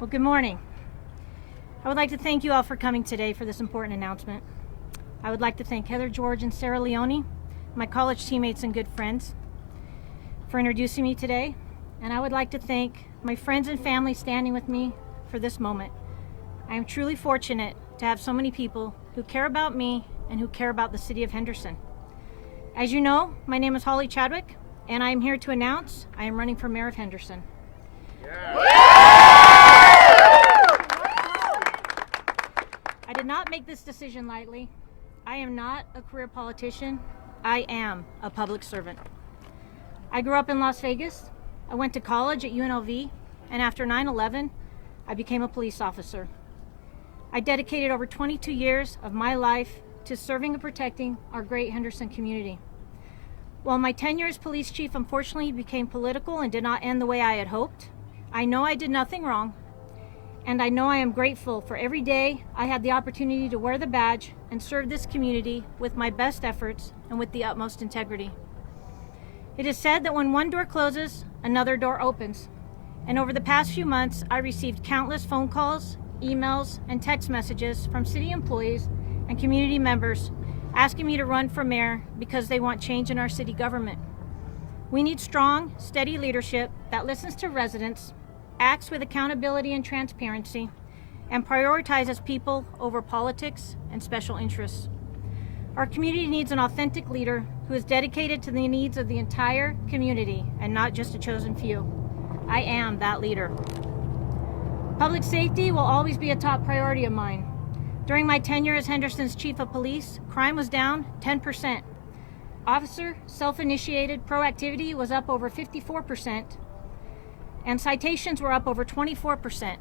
Well, good morning. I would like to thank you all for coming today for this important announcement. I would like to thank Heather George and Sarah Leone, my college teammates and good friends, for introducing me today. And I would like to thank my friends and family standing with me for this moment. I am truly fortunate to have so many people who care about me and who care about the city of Henderson. As you know, my name is Holly Chadwick, and I am here to announce I am running for mayor of Henderson. I did not make this decision lightly. I am not a career politician. I am a public servant. I grew up in Las Vegas. I went to college at UNLV, and after 9/11, I became a police officer. I dedicated over 22 years of my life to serving and protecting our great Henderson community. While my tenure as police chief unfortunately became political and did not end the way I had hoped, I know I did nothing wrong, and I know I am grateful for every day I had the opportunity to wear the badge and serve this community with my best efforts and with the utmost integrity. It is said that when one door closes, another door opens. And over the past few months, I received countless phone calls, emails, and text messages from city employees and community members asking me to run for mayor because they want change in our city government. We need strong, steady leadership that listens to residents, acts with accountability and transparency, and prioritizes people over politics and special interests. Our community needs an authentic leader who is dedicated to the needs of the entire community and not just a chosen few. I am that leader. Public safety will always be a top priority of mine. During my tenure as Henderson's chief of police, crime was down 10%. Officer self-initiated proactivity was up over 54%, and citations were up over 24%.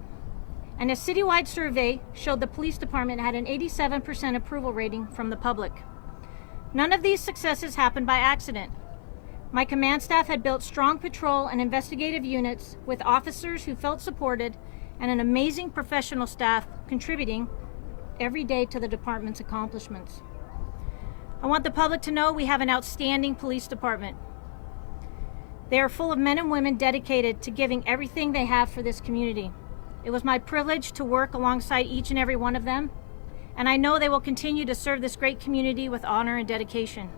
And a citywide survey showed the police department had an 87% approval rating from the public. None of these successes happened by accident. My command staff had built strong patrol and investigative units with officers who felt supported and an amazing professional staff contributing every day to the department's accomplishments. I want the public to know we have an outstanding police department. They are full of men and women dedicated to giving everything they have for this community. It was my privilege to work alongside each and every one of them, and I know they will continue to serve this great community with honor and dedication.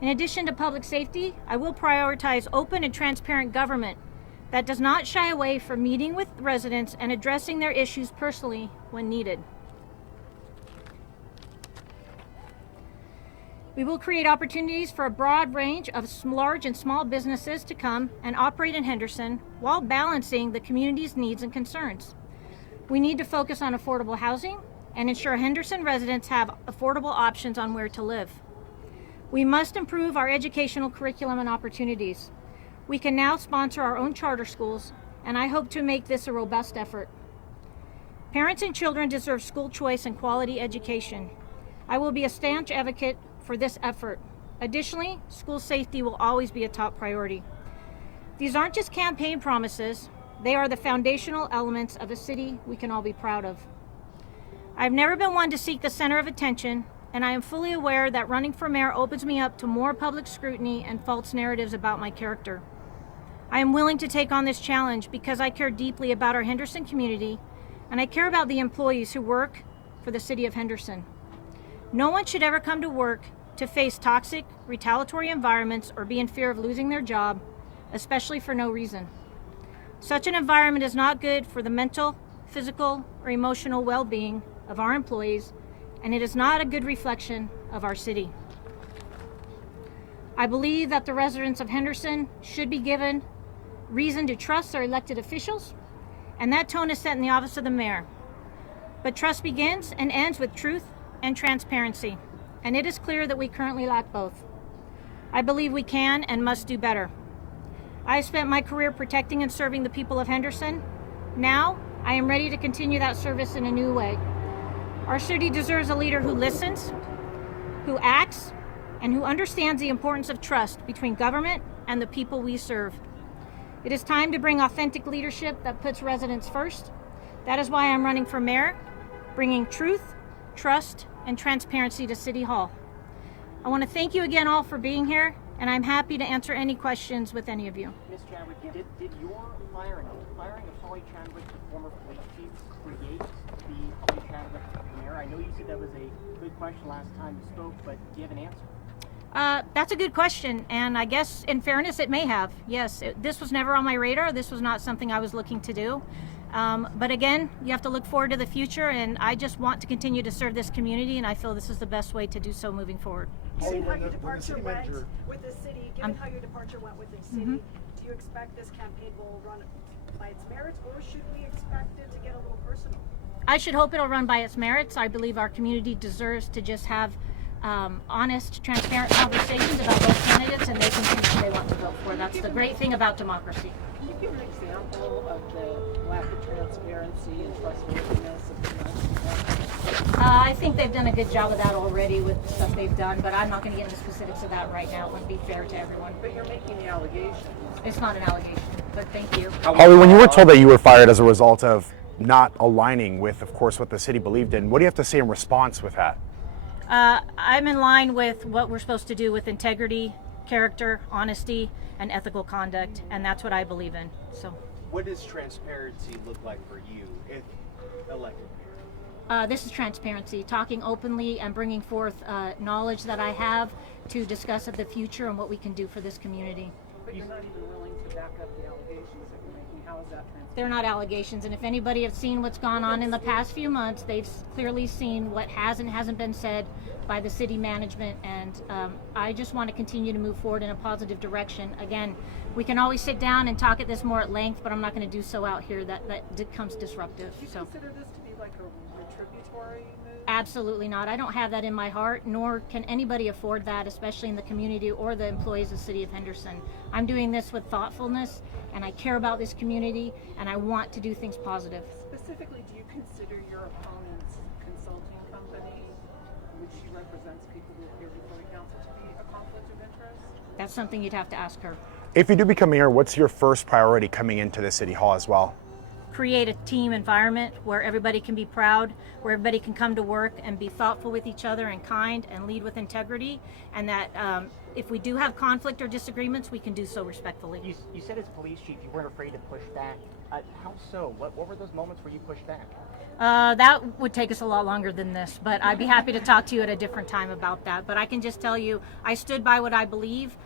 In addition to public safety, I will prioritize open and transparent government that does not shy away from meeting with residents and addressing their issues personally when needed. We will create opportunities for a broad range of large and small businesses to come and operate in Henderson while balancing the community's needs and concerns. We need to focus on affordable housing and ensure Henderson residents have affordable options on where to live. We must improve our educational curriculum and opportunities. We can now sponsor our own charter schools, and I hope to make this a robust effort. Parents and children deserve school choice and quality education. I will be a staunch advocate for this effort. Additionally, school safety will always be a top priority. These aren't just campaign promises, they are the foundational elements of a city we can all be proud of. I've never been one to seek the center of attention, and I am fully aware that running for mayor opens me up to more public scrutiny and false narratives about my character. I am willing to take on this challenge because I care deeply about our Henderson community, and I care about the employees who work for the city of Henderson. No one should ever come to work to face toxic, retaliatory environments or be in fear of losing their job, especially for no reason. Such an environment is not good for the mental, physical, or emotional well-being of our employees, and it is not a good reflection of our city. I believe that the residents of Henderson should be given reason to trust their elected officials, and that tone is set in the office of the mayor. But trust begins and ends with truth and transparency, and it is clear that we currently lack both. I believe we can and must do better. I have spent my career protecting and serving the people of Henderson. Now, I am ready to continue that service in a new way. Our city deserves a leader who listens, who acts, and who understands the importance of trust between government and the people we serve. It is time to bring authentic leadership that puts residents first. That is why I'm running for mayor, bringing truth, trust, and transparency to City Hall. I want to thank you again all for being here, and I'm happy to answer any questions with any of you. Ms. Chadwick, did your firing of Holly Chadwick, former said that was a good question last time you spoke, but do you have an answer? That's a good question, and I guess in fairness it may have. Yes, this was never on my radar. This was not something I was looking to do. But again, you have to look forward to the future, and I just want to continue to serve this community, and I feel this is the best way to do so moving forward. Given how your departure went with the city, do you expect this campaign will run by its merits, or should we expect it to get a little personal? I should hope it'll run by its merits. I believe our community deserves to just have honest, transparent conversations about both candidates, and they can choose who they want to vote for. That's the great thing about democracy. Can you give an example of the lack of transparency and trustworthiness of the I think they've done a good job of that already with the stuff they've done, but I'm not going to get into specifics of that right now. It wouldn't be fair to everyone. But you're making the allegation. It's not an allegation, but thank you. Holly, when you were told that you were fired as a result of not aligning with, of course, what the city believed in, what do you have to say in response with that? I'm in line with what we're supposed to do with integrity, character, honesty, and ethical conduct, and that's what I believe in. So, what does transparency look like for you if elected? This is transparency, talking openly and bringing forth knowledge that I have to discuss of the future and what we can do for this community. But you're not even willing to back up the allegations that you're making. How is that transparent? They're not allegations, and if anybody has seen what's gone on in the past few months, they've clearly seen what has and hasn't been said by the city management, and I just want to continue to move forward in a positive direction. Again, we can always sit down and talk at this more at length, but I'm not going to do so out here. That becomes disruptive. Do you consider this to be like a retributory move? Absolutely not. I don't have that in my heart, nor can anybody afford that, especially in the community or the employees of the city of Henderson. I'm doing this with thoughtfulness, and I care about this community, and I want to do things positive. Specifically, do you consider your opponent's consulting company, which she represents people who appear before the council, to be a conflict of interest? That's something you'd have to ask her. If you do become mayor, what's your first priority coming into the city hall as well? Create a team environment where everybody can be proud, where everybody can come to work and be thoughtful with each other and kind and lead with integrity, and that if we do have conflict or disagreements, we can do so respectfully. You said as police chief you weren't afraid to push back. How so? What were those moments where you pushed back? That would take us a lot longer than this, but I'd be happy to talk to you at a different time about that. But I can just tell you, I stood by what I believe.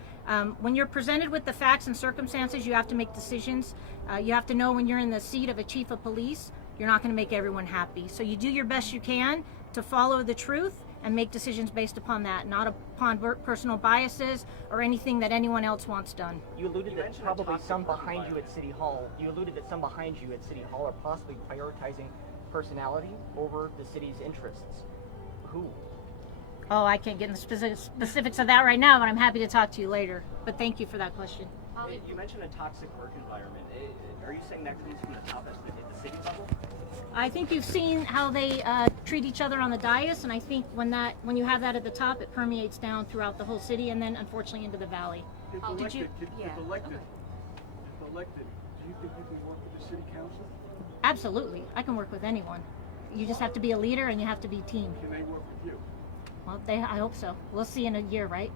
When you're presented with the facts and circumstances, you have to make decisions. You have to know when you're in the seat of a chief of police, you're not going to make everyone happy. So you do your best you can to follow the truth and make decisions based upon that, not upon personal biases or anything that anyone else wants done. You alluded that probably some behind you at City Hall. You alluded that some behind you at City Hall are possibly prioritizing personality over the city's interests. Who? Oh, I can't get into specifics of that right now, but I'm happy to talk to you later. But thank you for that question. You mentioned a toxic work environment. Are you saying that comes from the top at the city level? I think you've seen how they treat each other on the dais, and I think when you have that at the top, it permeates down throughout the whole city, and then unfortunately into the valley. If elected, do you think you can work with the city council? Absolutely, I can work with anyone. You just have to be a leader, and you have to be team. Can they work with you? Well, I hope so. We'll see in a year, right?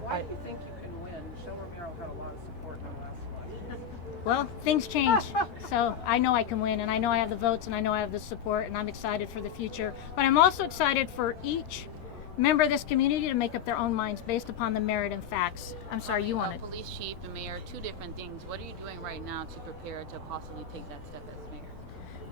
Why do you think you can win? Michelle Romero got a lot of support in the last election. Well, things change. So I know I can win, and I know I have the votes, and I know I have the support, and I'm excited for the future. But I'm also excited for each member of this community to make up their own minds based upon the merit and facts. I'm sorry, you wanted. Police chief and mayor, two different things. What are you doing right now to prepare to possibly take that step as mayor?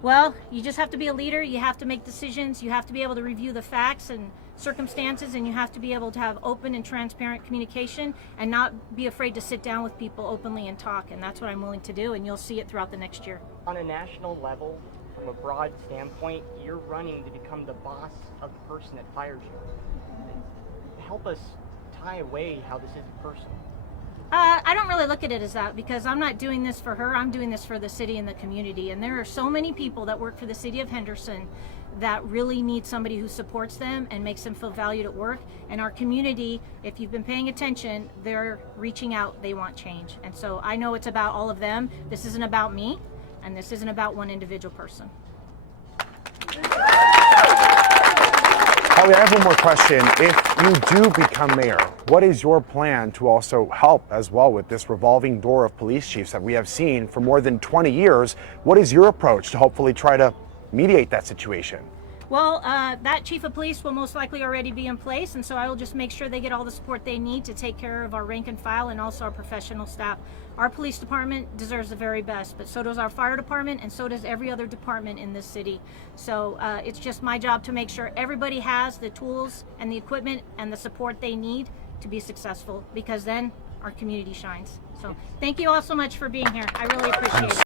Well, you just have to be a leader. You have to make decisions. You have to be able to review the facts and circumstances, and you have to be able to have open and transparent communication and not be afraid to sit down with people openly and talk. And that's what I'm willing to do, and you'll see it throughout the next year. On a national level, from a broad standpoint, you're running to become the boss of the person that fired you. Help us tie away how this isn't personal. I don't really look at it as that, because I'm not doing this for her. I'm doing this for the city and the community. And there are so many people that work for the city of Henderson that really need somebody who supports them and makes them feel valued at work. And our community, if you've been paying attention, they're reaching out. They want change. And so I know it's about all of them. This isn't about me, and this isn't about one individual person. Holly, I have one more question. If you do become mayor, what is your plan to also help as well with this revolving door of police chiefs that we have seen for more than 20 years? What is your approach to hopefully try to mediate that situation? Well, that chief of police will most likely already be in place, and so I will just make sure they get all the support they need to take care of our rank and file and also our professional staff. Our police department deserves the very best, but so does our fire department, and so does every other department in this city. So it's just my job to make sure everybody has the tools and the equipment and the support they need to be successful, because then our community shines. So thank you all so much for being here. I really appreciate it.